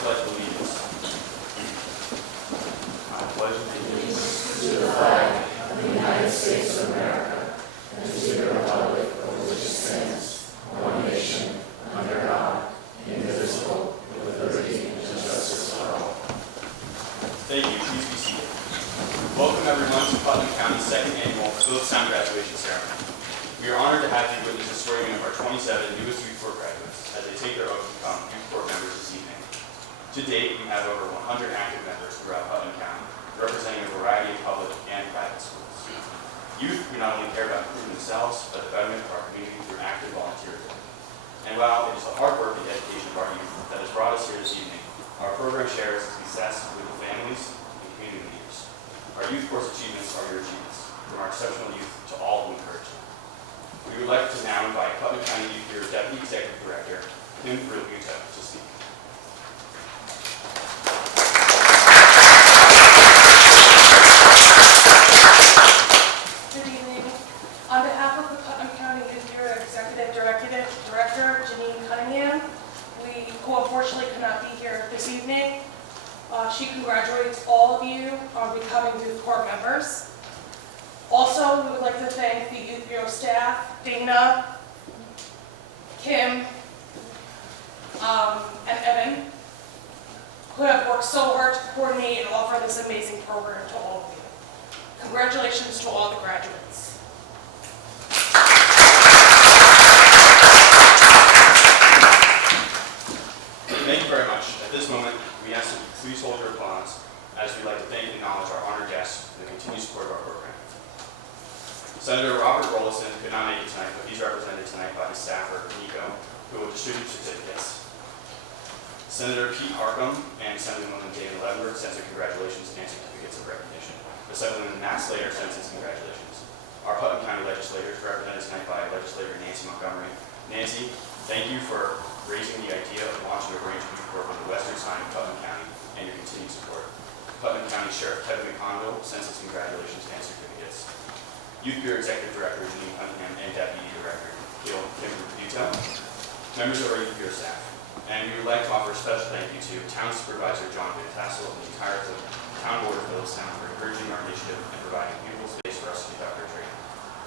pledge of allegiance. I pledge allegiance to the flag of the United States of America and to the republic for which it stands, one nation, under God, indivisible, with liberty and justice for all. Thank you. Please be seated. Welcome everyone to Putnam County's second annual Phillipstown graduation ceremony. We are honored to have you witness the swearing in of our 27 newest youth corps graduates as they take their oath to become youth corps members this evening. To date, we have over 100 active members throughout Putnam County, representing a variety of public and private schools. Youth who not only care about improving themselves, but the betterment of our community through active volunteerism. And while it is the hard work and dedication of our youth that has brought us here this evening, our program shares its success with the families and community leaders. Our youth corps achievements are your achievements, from our exceptional youth to all who encourage them. We would like to now invite Putnam County Youth Bureau Deputy Executive Director, Tim Brilbuto, to speak. Good evening. On behalf of the Putnam County Youth Bureau Executive Director, Janine Cunningham, who unfortunately could not be here this evening, she congratulates all of you on becoming youth corps members. Also, we would like to thank the Youth Bureau staff, Dana, Kim, and Evan, who have worked so hard to coordinate and offer this amazing program to all of you. Congratulations to all the graduates. Thank you very much. At this moment, we ask that you please hold your applause as we'd like to thank and acknowledge our honored guests for the continued support of our program. Senator Robert Rollison could not make it tonight, but he's represented tonight by his staffer, Nico, who will distribute certificates. Senator Pete Harcum and Assemblywoman David Levenberg sends their congratulations and certificates of recognition. Assemblywoman Matt Slater sends his congratulations. Our Putnam County legislators, represented tonight by legislator Nancy Montgomery. Nancy, thank you for raising the idea of launching a range of youth corps on the western side of Putnam County and your continued support. Putnam County Sheriff Kevin McConville sends his congratulations and certificates. Youth Bureau Executive Director Janine Cunningham and Deputy Director Kim Brilbuto, members of our Youth Bureau staff. And we would like to offer a special thank you to Town Supervisor John Van Tassel and the entire Town Board of Phillipstown for encouraging our initiative and providing a beautiful space for us to conduct our training.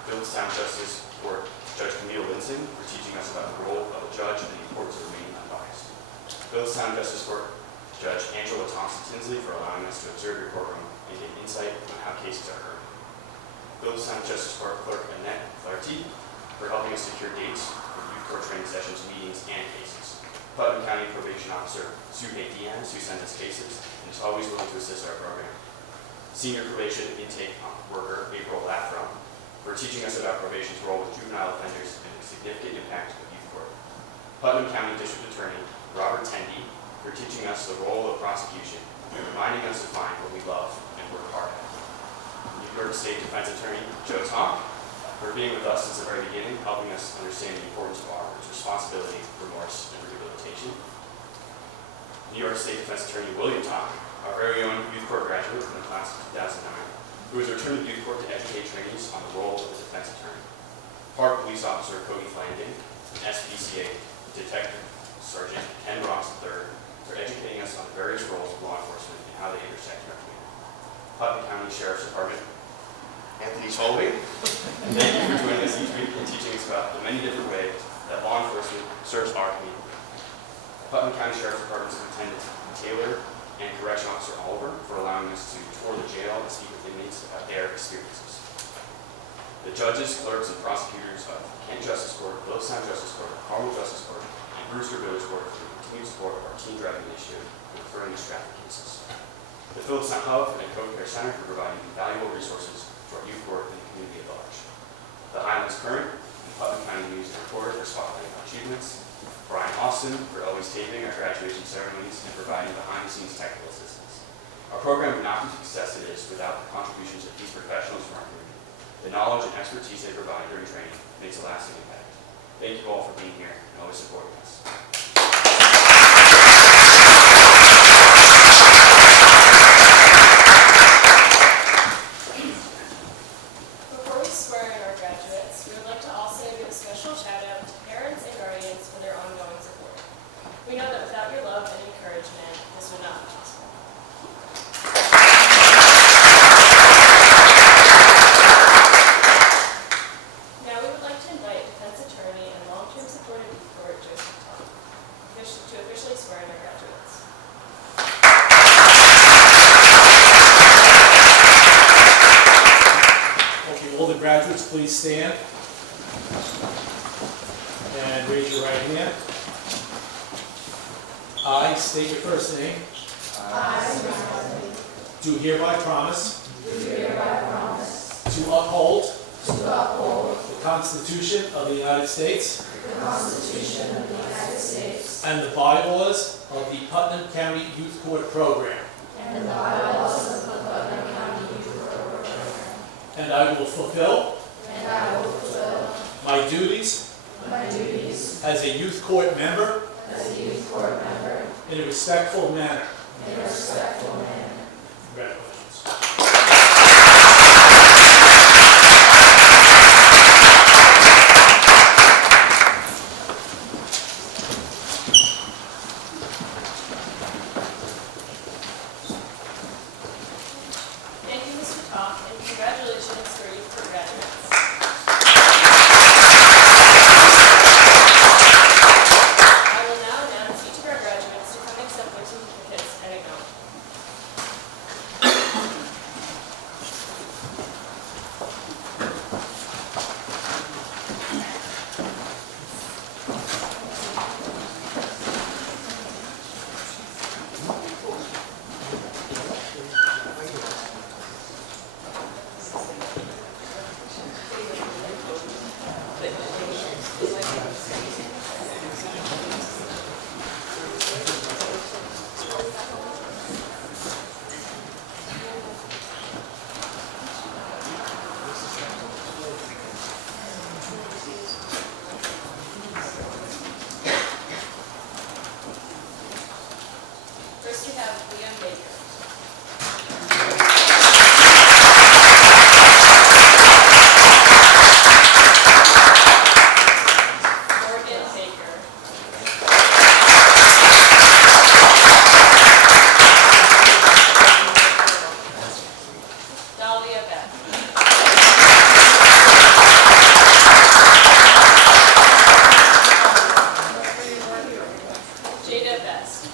Phillipstown Justice Court Judge Camille Linson for teaching us about the role of a judge and the importance of remaining unbiased. Phillipstown Justice Court Judge Angela Thompson-Tinsley for allowing us to observe your courtroom and gain insight on how cases are heard. Phillipstown Justice Court Clerk Annette Flaherty for helping us secure dates for youth court training sessions, meetings, and cases. Putnam County Probation Officer Suhe Diaz, who sends us cases and is always willing to assist our program. Senior Probation Intake Worker April Lathram for teaching us about probation's role with juvenile offenders and the significant impact of youth court. Putnam County District Attorney Robert Tendy for teaching us the role of prosecution and reminding us to find what we love and work hard at. New York State Defense Attorney Joe Talk for being with us since the very beginning, helping us understand the importance of our responsibility, remorse, and rehabilitation. New York State Defense Attorney William Talk, our very own youth corps graduate from the class of 2009, who has returned to youth corps to educate trainees on the role of the defense attorney. Park Police Officer Cody Flanagan, and SPCA Detective Sergeant Ken Ross III for educating us on the various roles of law enforcement and how they intersect in our community. Putnam County Sheriff's Department Anthony Tolby, thank you for joining us each week and teaching us about the many different ways that law enforcement serves our community. Putnam County Sheriff's Department Superintendent Taylor and Correction Officer Oliver for allowing us to tour the jail and speak with inmates about their experiences. The judges, clerks, and prosecutors of Kent Justice Court, Phillipstown Justice Court, Harwell Justice Court, and Brewster Village Court for the continued support of our teen driving initiative and referring these traffic cases. The Phillipstown Hub and Co-Care Center for providing valuable resources to our youth court and the community at large. The Highlands Current and Putnam County News and Reporter for spotlighting our achievements. Brian Austin for always taping our graduation ceremonies and providing behind-the-scenes technical assistance. Our program would not be the success it is without the contributions of these professionals from our community. The knowledge and expertise they provide during training makes a lasting impact. Thank you all for being here and always supporting us. Before we swear in our graduates, we would like to also give a special shout out to parents and guardians for their ongoing support. We know that without your love and encouragement, graduates, please stand and raise your right hand. I state your first name. Do hereby promise to uphold the Constitution of the United States and the bylaws of the Putnam County Youth Court Program. And I will fulfill my duties as a youth court member in a respectful manner. Congratulations. Thank you, Mr. Toth, and congratulations for your graduates. I will now announce each of our graduates to come accept their certificates and acknowledge. First, we have Leon Baker. Morgan Baker. Dahlia Beth. Jada Best.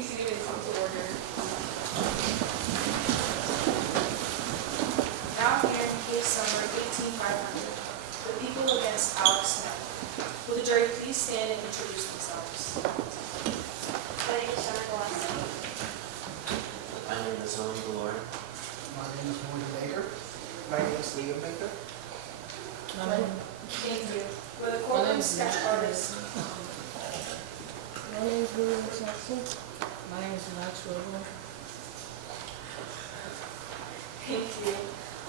be seated and come to order. Now here in case number 18500, the people against Alex Smith. Will the jury please stand and introduce themselves? My name is Summer Gillespie. My name is Owen Galore. My name is Morgan Baker. My name is Liam Baker. Thank you. Will the courtroom sketch artist? My name is William Jackson. My name is Max Robo. Thank you.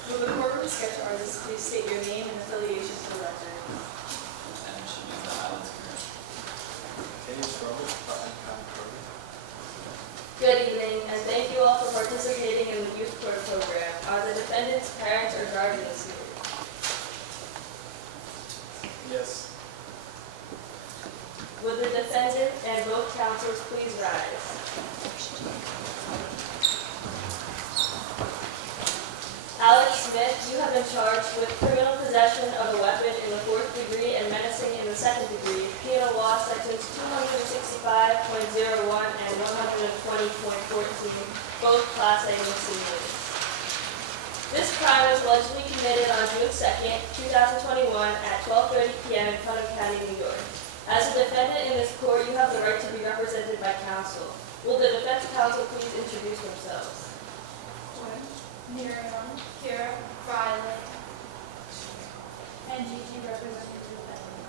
Will the courtroom sketch artist please state your name and affiliation for the record? Good evening, and thank you all for participating in the youth court program. Are the defendant's parents or guardians here? Yes. Will the defendant and both counsels please rise? Alex Smith, you have been charged with criminal possession of a weapon in the 4th degree and menacing in the 2nd degree. Penal law sections 265.01 and 120.14, both Class A misdemeanors. This crime was allegedly committed on June 2nd, 2021 at 12:30 p.m. in Putnam County, New York. As a defendant in this court, you have the right to be represented by counsel. Will the defense counsel please introduce themselves? Miriam, Kira, Violet, and Gigi representing the defendant.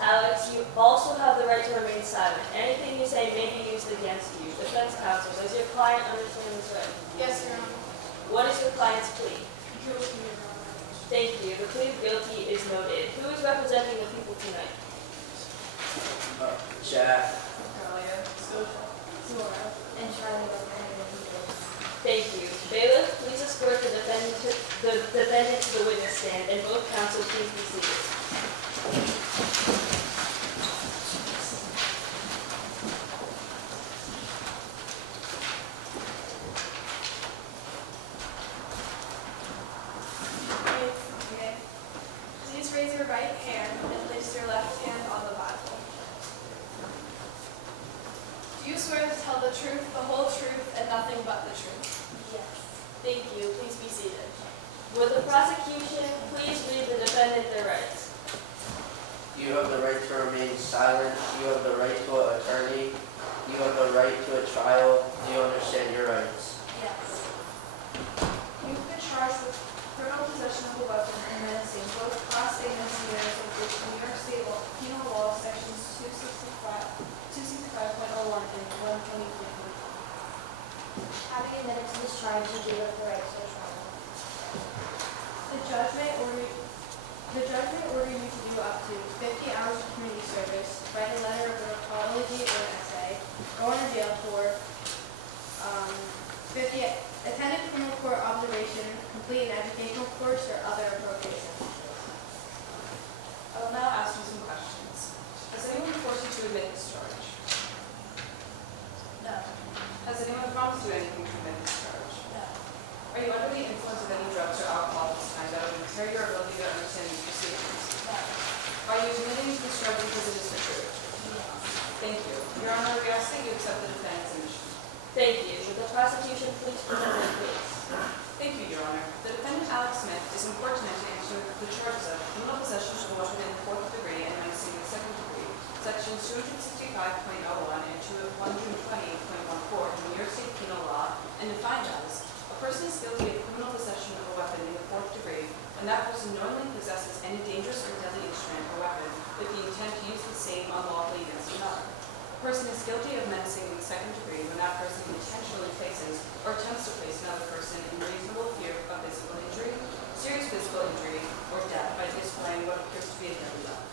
Alex, you also have the right to remain silent. Anything you say may be used against you. Defense counsel, does your client understand this right? Yes, Your Honor. What is your client's plea? Guilty, Your Honor. Thank you. The plea of guilty is noted. Who is representing the people tonight? Jack. Dahlia, Zora, and Charlie representing the people. Thank you. Bailiff, please escort the defendant to the witness stand, and both counsel please be seated. Okay. Please raise your right hand and place your left hand on the Bible. Do you swear to tell the truth, the whole truth, and nothing but the truth? Yes. Thank you. Please be seated. Will the prosecution please read the defendant their rights? You have the right to remain silent. You have the right to an attorney. You have the right to a trial. Do you understand your rights? Yes. You've been charged with criminal possession of a weapon and menacing, both Class A misdemeanors of which New York State Penal Law sections 265.01 and 120.14. Having admitted to this charge, you give up the right to a trial. The judge may order you to do up to 50 hours of community service, write a letter of an apology or an essay, go on a jail for 50, attend a criminal court observation, complete an educational course, or other appropriate sentences. I will now ask you some questions. Has anyone forced you to admit this charge? No. Has anyone promised you anything to admit this charge? No. Are you under the influence of any drugs or alcohol at this time that would impair your ability to understand these proceedings? No. Are you admitting to this charge because it is the truth? Yes. Thank you. Your Honor, we ask that you accept the defendant's admission. Thank you. Will the prosecution please present their case? Thank you, Your Honor. The defendant, Alex Smith, is in court tonight to answer the charges of criminal possession of a weapon in the 4th degree and menacing in the 2nd degree, sections 265.01 and 120.14 of the New York State Penal Law, and defined as a person is guilty of criminal possession of a weapon in the 4th degree when that person knowingly possesses any dangerous or deadly instrument or weapon with the intent to use the same unlawfully against another. A person is guilty of menacing in the 2nd degree when that person intentionally places or attempts to place another person in reasonable fear of physical injury, serious physical injury, or death by displaying what appears to be a deadly weapon.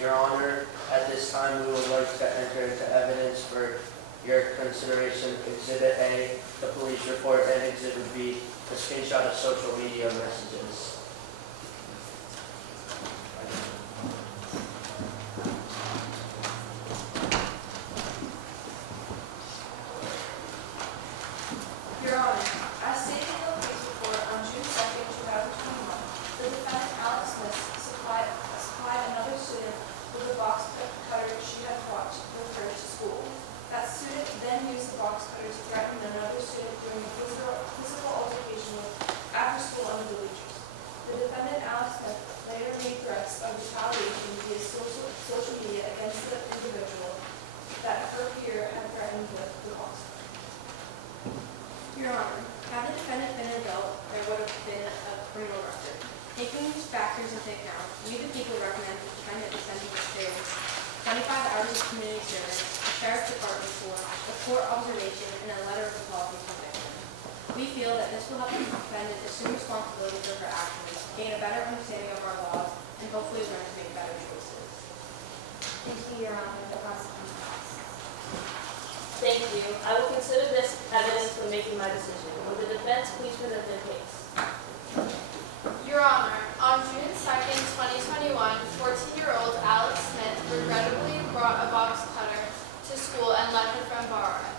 Your Honor, at this time we would like to enter into evidence for your consideration Exhibit A, the police report, and Exhibit B, the screenshot of social media messages. Your Honor, as stated in the police report on June 2nd, 2021, the defendant Alex Smith supplied another student with a box cutter she had brought with her to court observation, and a letter of apology to the victim. We feel that this will help the defendant assume responsibility for her actions, gain a better understanding of our laws, and hopefully learn to make better choices. Thank you, Your Honor. The prosecution passes. Thank you. I will consider this evidence when making my decision. Will the defense please present their case? Your Honor, on June 2nd, 2021, 14-year-old Alex Smith regrettably brought a box cutter to school and let her friend borrow it.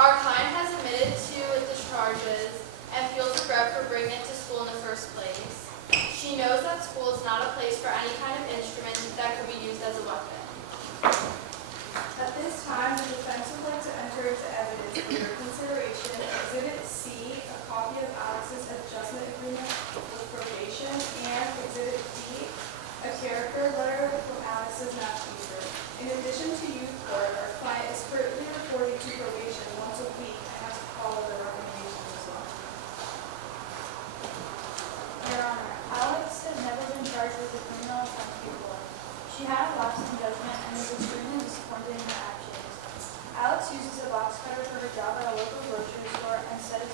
Our client has admitted to the charges and feels regret for bringing it to school in the first place. She knows that school is not a place for any kind of instrument that could be used as a weapon. At this time, the defense would like to enter into evidence for your consideration Exhibit C, a copy of Alex's adjustment agreement with probation, and Exhibit D, a character letter from Alex's math teacher. In addition to youth court, our client is currently reporting to probation once a week and has to follow the recommendations as well. Your Honor, Alex has never been charged with a criminal offense before. She had a lapse in judgment and is extremely disappointed in her actions. Alex uses a box cutter for her job at a local grocery store and says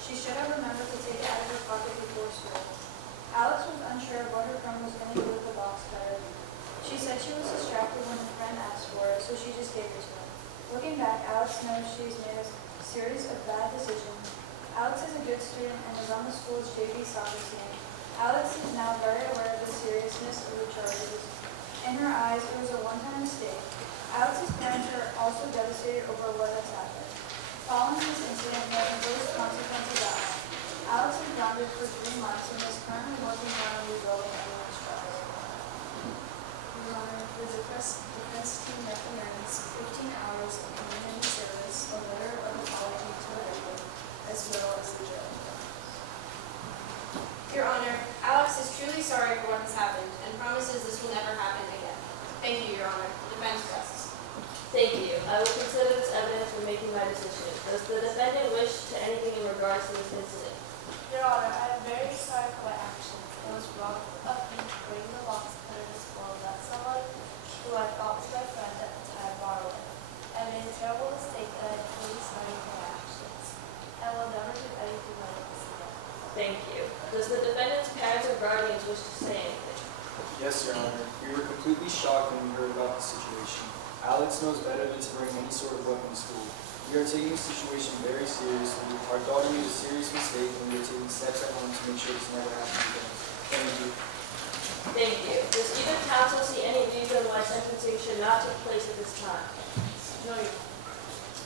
she should have remembered to take it out of her pocket before school. Alex was unsure of what her friend was going to do with the box cutter. She said she was distracted when her friend asked for it, so she just gave it to him. Looking back, Alex knows she has made a series of bad decisions. Alex is a good student and is on the school's JV soccer team. Alex is now very aware of the seriousness of the charges. In her eyes, it was a one-time mistake. Alex's parents are also devastated over what has happened. Following this incident, there are those consequences out. Alex is grounded for 3 months and is currently working on rebuilding everyone's trust. Your Honor, the defense team recommends 15 hours of community service, a letter of apology to the victim, as well as the jail. Your Honor, Alex is truly sorry for what has happened and promises this will never happen again. Thank you, Your Honor. Defense rests. Thank you. I will consider this evidence when making my decision. Does the defendant wish to anything in regards to this incident? Your Honor, I am very sorry for my actions. It was wrong of me to bring the box cutter to school and let someone who I thought was my friend at the time borrow it. I made a terrible mistake and I am truly sorry for my actions. I will never do anything like this again. Thank you. Does the defendant's parents or guardians wish to say anything? Yes, Your Honor. We were completely shocked when we heard about the situation. Alex knows better than to bring any sort of weapon to school. We are taking the situation very seriously. Our daughter made a serious mistake and we are taking steps at home to make sure this never happens again. Thank you. Thank you. Does either counsel see any reason why sentencing should not take place at this time? No, Your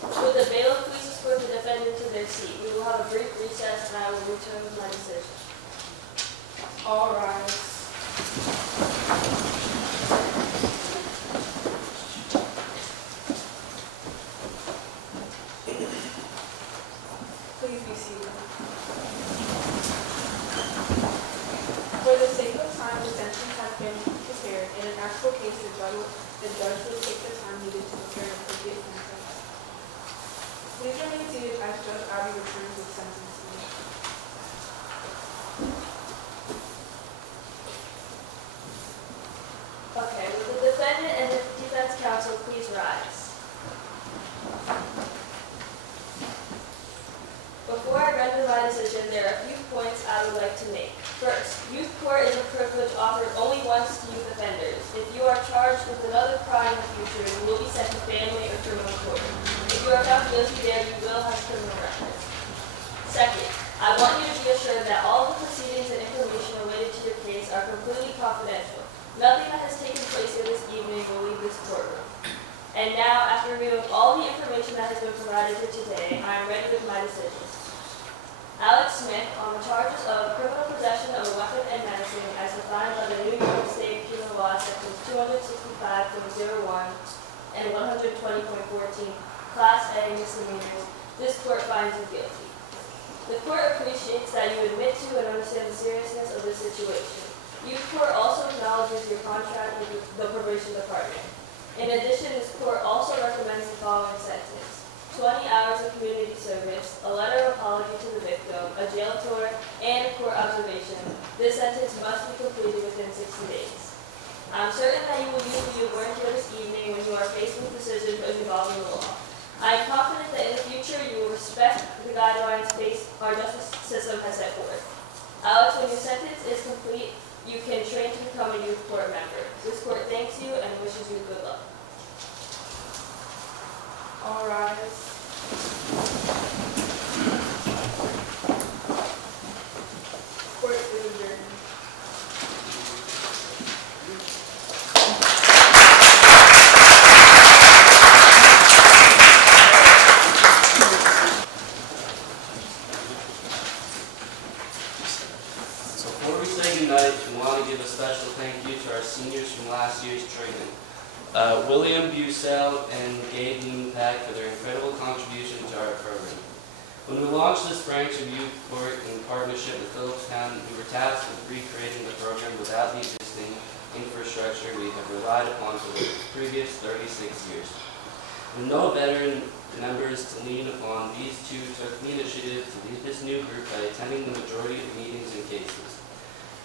Would the bailiff please escort the defendant to their seat? We will have a brief recess and I will return with my decision. All rise. Please be seated. For the sake of time, the sentence has been prepared. In an actual case, the judge will take the time needed to prepare an appropriate sentence. Please remain seated as Judge Abby returns with sentencing. Okay, will the defendant and the defense counsel please rise? Before I render my decision, there are a few points I would like to make. First, youth court is a privilege offered only once to youth offenders. If you are charged with another crime in the future, you will be sent to family or criminal court. If you are found guilty there, you will have criminal record. Second, I want you to be assured that all the proceedings and information related to your case are completely confidential. Nothing that has taken place here this evening will leave this courtroom. And now, after reviewing all the information that has been provided here today, I am ready with my decision. Alex Smith, on the charges of criminal possession of a weapon and menacing as defined by the New York State Penal Law Sections 265.01 and 120.14, Class A misdemeanors, this court finds you guilty. The court appreciates that you admit to and understand the seriousness of this situation. Youth court also acknowledges your contract with the probation department. In addition, this court also recommends the following sentence: 20 hours of community service, a letter of apology to the victim, a jail tour, and a court observation. This sentence must be completed within 60 days. I'm certain that you will use what you learned here this evening when you are faced with decisions involving the law. I am confident that in the future you will respect the guidelines our justice system has set forth. Alex, when your sentence is complete, you can train to become a youth court member. This court thanks you and wishes you good luck. All rise. Court is adjourned. So before we say goodnight, we want to give a special thank you to our seniors from last year's training. William Busell and Gabe Newpack for their incredible contribution to our program. When we launched this branch of youth court in partnership with Phillipstown, we were tasked with recreating the program without the existing infrastructure we have relied upon for the previous 36 years. With no veteran members to lean upon, these two took the initiative to lead this new group by attending the majority of meetings and cases.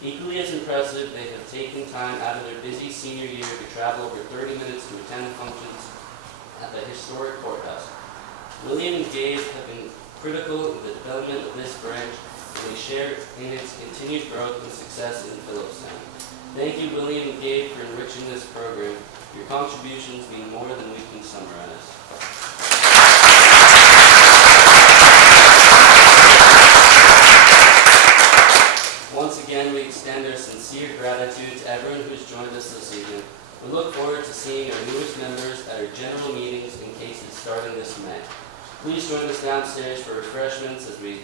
Equally as impressive, they have taken time out of their busy senior year to travel over 30 minutes to attend functions at the historic courthouse. William and Gabe have been critical in the development of this branch, and they share in its continued growth and success in Phillipstown. Thank you, William and Gabe, for enriching this program. Your contributions mean more than we can summarize. Once again, we extend our sincere gratitude to everyone who has joined us this evening. We look forward to seeing our newest members at our general meetings and cases starting this May. Please join us downstairs for refreshments as we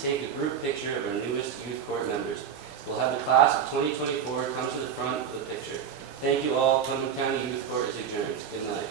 take a group picture of our newest youth court members. We'll have the class of 2024 come to the front of the picture. Thank you all. Putnam County Youth Court is adjourned. Good night.